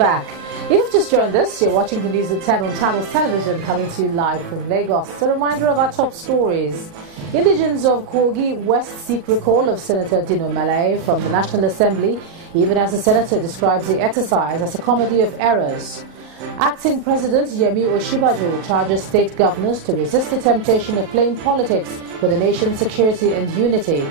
back. If you've just joined us, you're watching the news at 10 on Channels Television, coming to you live from Lagos. A reminder of our top stories. Indigents of Kogi West seek recall of Senator Dino Malaye from the National Assembly, even as the senator describes the exercise as a comedy of errors. Acting President Yemi Osinbajo charges state governors to resist the temptation of playing politics with the nation's security and unity.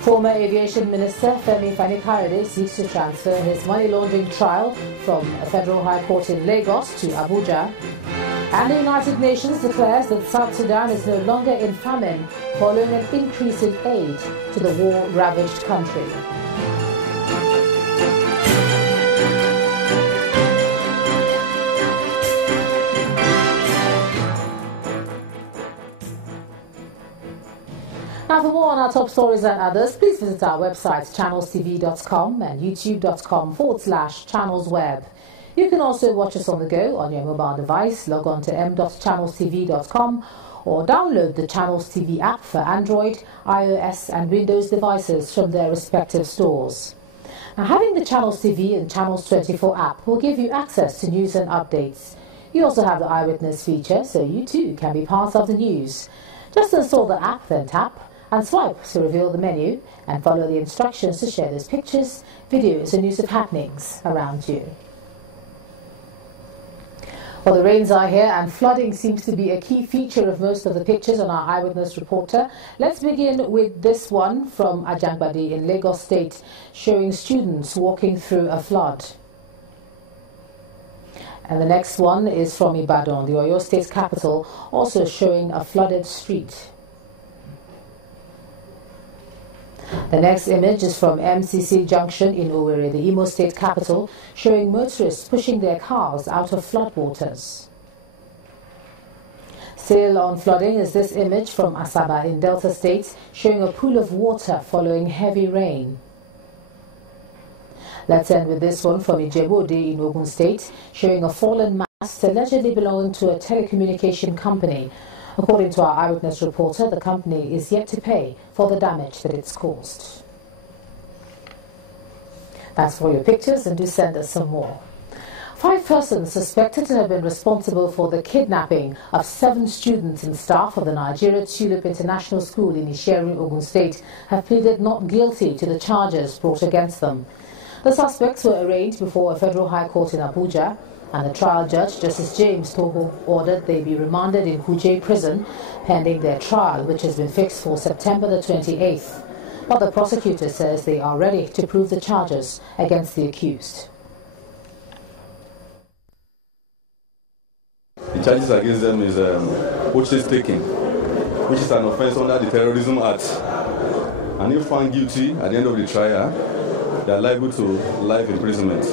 Former Aviation Minister Femi Fani-Kayode seeks to transfer his money laundering trial from a federal high court in Lagos to Abuja. And the United Nations declares that South Sudan is no longer in famine following an increase in aid to the war-ravaged country. Now, for more on our top stories and others, please visit our websites channelstv.com and youtube.com/channelsweb. You can also watch us on the go on your mobile device. Log on to m.channelstv.com or download the Channels TV app for Android, iOS and Windows devices from their respective stores. Now, having the Channels TV and Channels 24 app will give you access to news and updates. You also have the Eyewitness feature, so you too can be part of the news. Just install the app, then tap and swipe to reveal the menu and follow the instructions to share those pictures, videos and news of happenings around you. Well, the rains are here and flooding seems to be a key feature of most of the pictures on our Eyewitness reporter. Let's begin with this one from Ajangbadi in Lagos State, showing students walking through a flood. And the next one is from Ibadan, the Oyo State capital, also showing a flooded street. The next image is from MCC Junction in Owerri, the Imo State capital, showing motorists pushing their cars out of floodwaters. Still on flooding is this image from Asaba in Delta State, showing a pool of water following heavy rain. Let's end with this one from Ijebu-Ode in Ogun State, showing a fallen mast allegedly belonging to a telecommunication company. According to our Eyewitness reporter, the company is yet to pay for the damage that it's caused. That's for your pictures, and do send us some more. 5 persons suspected to have been responsible for the kidnapping of 7 students and staff of the Nigeria Tulip International School in Isheru, Ogun State, have pleaded not guilty to the charges brought against them. The suspects were arraigned before a federal high court in Abuja, and the trial judge, Justice James Toho, ordered they be remanded in Kuje prison pending their trial, which has been fixed for September the 28th. But the prosecutor says they are ready to prove the charges against the accused. The charges against them is hostage taking, which is an offense under the Terrorism Act. And if found guilty at the end of the trial, they are liable to life imprisonment.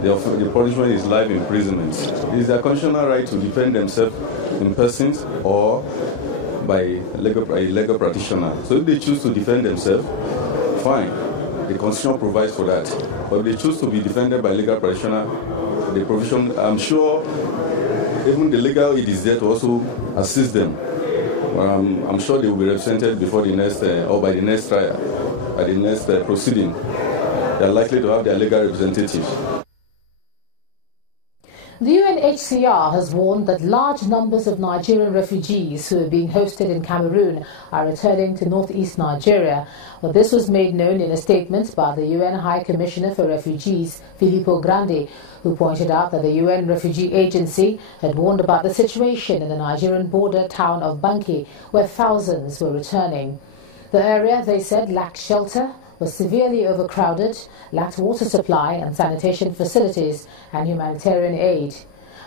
The punishment is life imprisonment. It is their constitutional right to defend themselves in person or by a legal practitioner. So if they choose to defend themselves, fine. The Constitution provides for that. But if they choose to be defended by a legal practitioner, the provision, I'm sure, even the legal aid is there to also assist them. I'm sure they will be represented before the next, or by the next trial, by the next proceeding. They are likely to have their legal representative. The UNHCR has warned that large numbers of Nigerian refugees who are being hosted in Cameroon are returning to northeast Nigeria. Well, this was made known in a statement by the UN High Commissioner for Refugees, Filippo Grandi, who pointed out that the UN Refugee Agency had warned about the situation in the Nigerian border town of Banki, where thousands were returning. The area, they said, lacked shelter, was severely overcrowded, lacked water supply and sanitation facilities and humanitarian aid.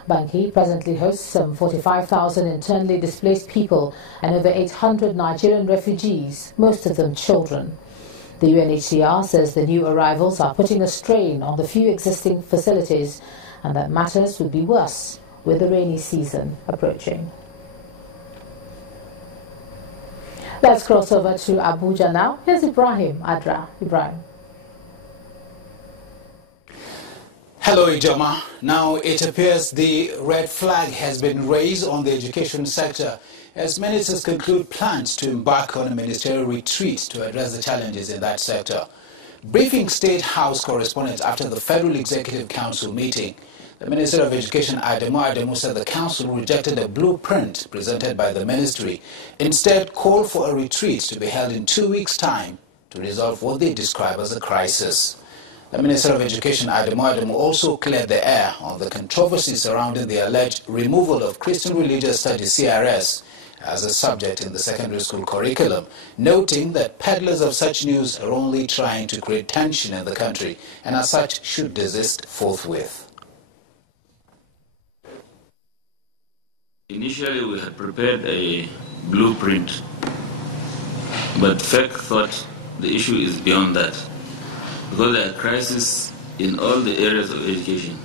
Banki presently hosts some 45,000 internally displaced people and over 800 Nigerian refugees, most of them children. The UNHCR says the new arrivals are putting a strain on the few existing facilities and that matters would be worse with the rainy season approaching. Let's cross over to Abuja now. Here's Ibrahim Adra. Ibrahim. Hello, Ijoma. Now it appears the red flag has been raised on the education sector as ministers conclude plans to embark on a ministerial retreat to address the challenges in that sector. Briefing State House correspondents after the Federal Executive Council meeting. The Minister of Education, Ademo, said the Council rejected a blueprint presented by the Ministry. Instead, called for a retreat to be held in 2 weeks' time to resolve what they describe as a crisis. The Minister of Education, Ademo, also cleared the air on the controversy surrounding the alleged removal of Christian Religious Studies (CRS) as a subject in the secondary school curriculum, noting that peddlers of such news are only trying to create tension in the country and as such should desist forthwith. Initially, we had prepared a blueprint, but FEC thought the issue is beyond that, because there are crises in all the areas of education,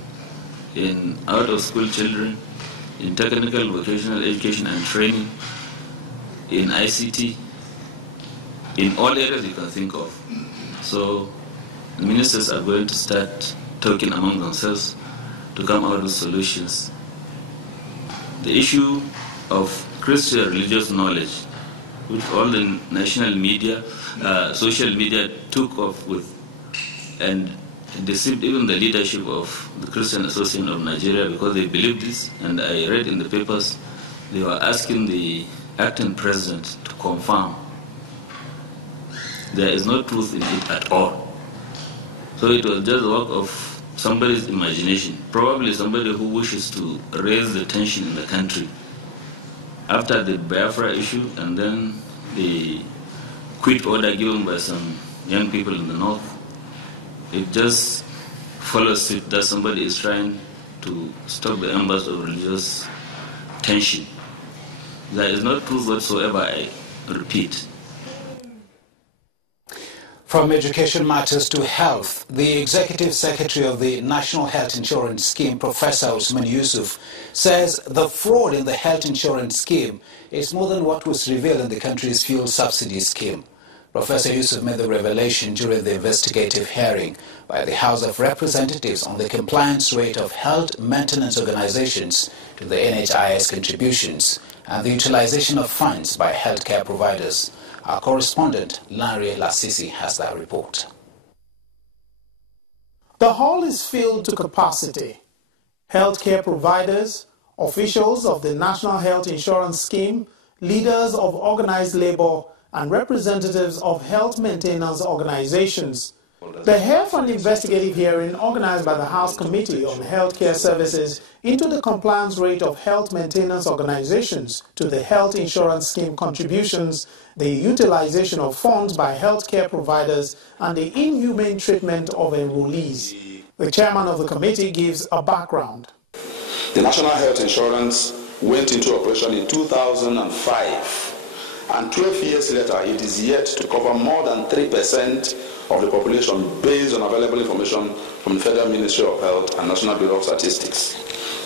in out-of-school children, in technical vocational education and training, in ICT, in all areas you can think of. So the ministers are going to start talking among themselves to come out with solutions. The issue of Christian religious knowledge, which all the national media, social media took off with and deceived even the leadership of the Christian Association of Nigeria because they believed this, and I read in the papers they were asking the acting president to confirm. There is no truth in it at all. So it was just the work of somebody's imagination, probably somebody who wishes to raise the tension in the country. After the Biafra issue and then the quit order given by some young people in the north, it just follows it that somebody is trying to stop the embers of religious tension. There is no truth whatsoever, I repeat. From education matters to health, the Executive Secretary of the National Health Insurance Scheme, Professor Usman Yusuf, says the fraud in the health insurance scheme is more than what was revealed in the country's fuel subsidy scheme. Professor Yusuf made the revelation during the investigative hearing by the House of Representatives on the compliance rate of health maintenance organizations to the NHIS contributions and the utilization of funds by healthcare providers. Our correspondent, Larry Lasisi, has that report. The hall is filled to capacity. Healthcare providers, officials of the National Health Insurance Scheme, leaders of organized labor, and representatives of health maintenance organizations. The Health and Investigative hearing organized by the House Committee on Healthcare Services into the compliance rate of health maintenance organizations to the health insurance scheme contributions, the utilization of funds by healthcare providers, and the inhumane treatment of enrollees. The chairman of the committee gives a background. The National Health Insurance went into operation in 2005. And 12 years later, it is yet to cover more than 3% of the population based on available information from the Federal Ministry of Health and National Bureau of Statistics.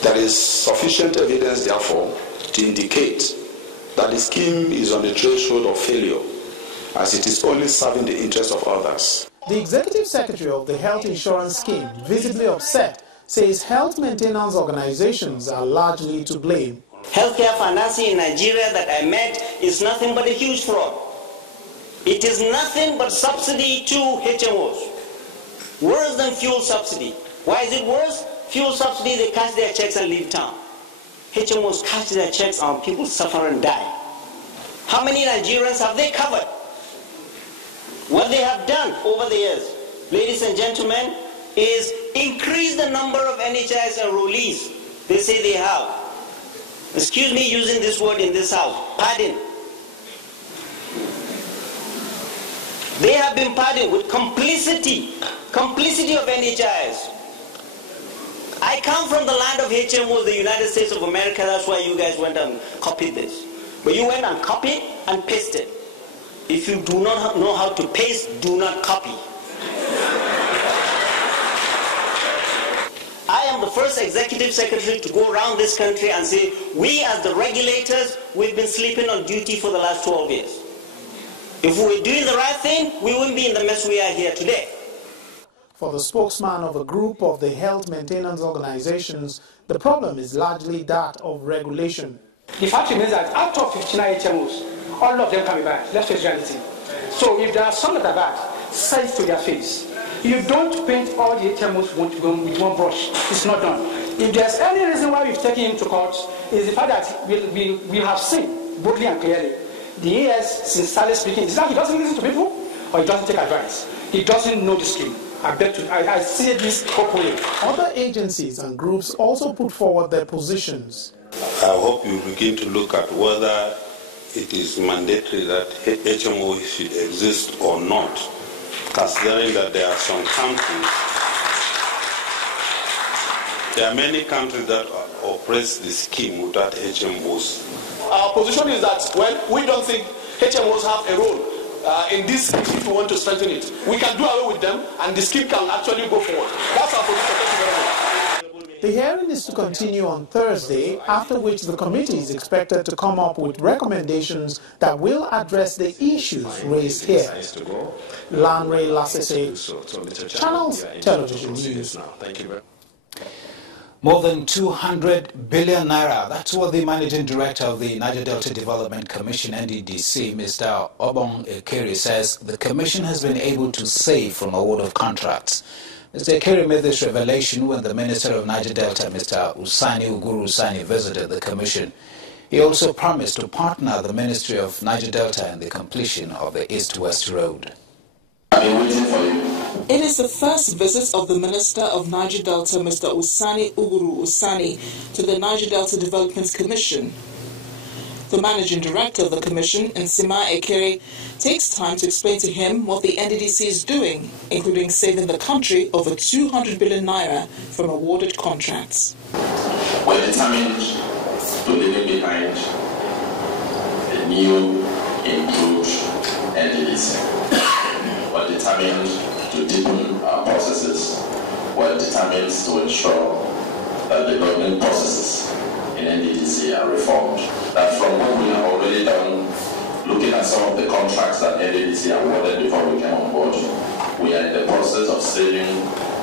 There is sufficient evidence, therefore, to indicate that the scheme is on the threshold of failure, as it is only serving the interests of others. The Executive Secretary of the Health Insurance Scheme, visibly upset, says health maintenance organizations are largely to blame. Healthcare financing in Nigeria that I met is nothing but a huge fraud. It is nothing but subsidy to HMOs. Worse than fuel subsidy. Why is it worse? Fuel subsidy, they cash their checks and leave town. HMOs cash their checks on people suffer and die. How many Nigerians have they covered? What they have done over the years, ladies and gentlemen, is increase the number of NHIS enrollees. They say they have. Excuse me using this word in this house, pardon. They have been pardoned with complicity of NHIS. I come from the land of HMOs, the United States of America, that's why you guys went and copied this. But you went and copied and pasted. If you do not know how to paste, do not copy. I am the first executive secretary to go around this country and say, we as the regulators, we've been sleeping on duty for the last 12 years. If we were doing the right thing, we wouldn't be in the mess we are here today. For the spokesman of a group of the health maintenance organizations, the problem is largely that of regulation. The fact remains that out of 59 HMOs, all of them can be bad. Let's face reality. So if there are some that are bad, say it to their face. You don't paint all the HMOs with one brush. It's not done. If there's any reason why we've taken him to court, is the fact that we have seen boldly and clearly the ES, sincerely speaking, is that he doesn't listen to people or he doesn't take advice. He doesn't know the scheme. I see this properly. Other agencies and groups also put forward their positions. I hope you begin to look at whether it is mandatory that HMO should exist or not, considering that there are some countries, there are many countries that oppress the scheme without HMOs. Our position is that, well, we don't think HMOs have a role in this scheme if we want to strengthen it. We can do away with them and the scheme can actually go forward. That's our position. Thank you very much. The hearing is to continue on Thursday, after which the committee is expected to come up with recommendations that will address the issues raised here. Lanre Lasese, Channels Television News. More than 200 billion naira. That's what the managing director of the Niger Delta Development Commission, NDDC, Mr. Obong Ekeri, says the commission has been able to save from award of contracts. Mr. Ekeri made this revelation when the Minister of Niger Delta, Mr. Uguru Usani, visited the commission. He also promised to partner the Ministry of Niger Delta in the completion of the East-West Road. I've been waiting for you. It is the first visit of the Minister of Niger Delta, Mr. Uguru Usani, to the Niger Delta Development Commission. The Managing Director of the Commission, Nsima Ekere, takes time to explain to him what the NDDC is doing, including saving the country over 200 billion naira from awarded contracts. We're determined to leave behind a new, improved NDDC. We're determined to deepen our processes. We're determined to ensure that the government processes in NDDC are reformed. That from what we have already done, looking at some of the contracts that NDDC awarded before we came on board, we are in the process of saving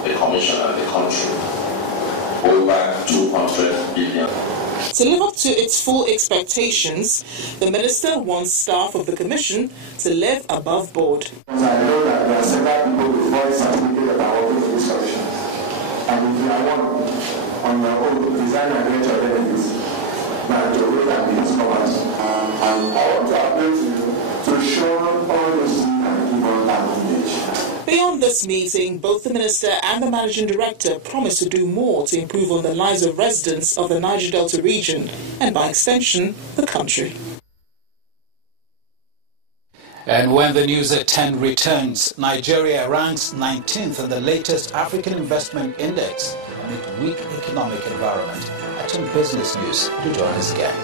the commission and the country over 200 billion. To live up to its full expectations, the Minister wants staff of the Commission to live above board. I know that there are several people with voice certificate that are working for this commission. And if you are one on your own, design and get your benefits, now your rate and be discovered. And I want to appeal to you to show all those things and give us that image. Beyond this meeting, both the Minister and the Managing Director promised to do more to improve on the lives of residents of the Niger Delta region and, by extension, the country. And when the news at 10 returns, Nigeria ranks 19th in the latest African Investment Index amid weak economic environment. At 10 Business News, do join us again.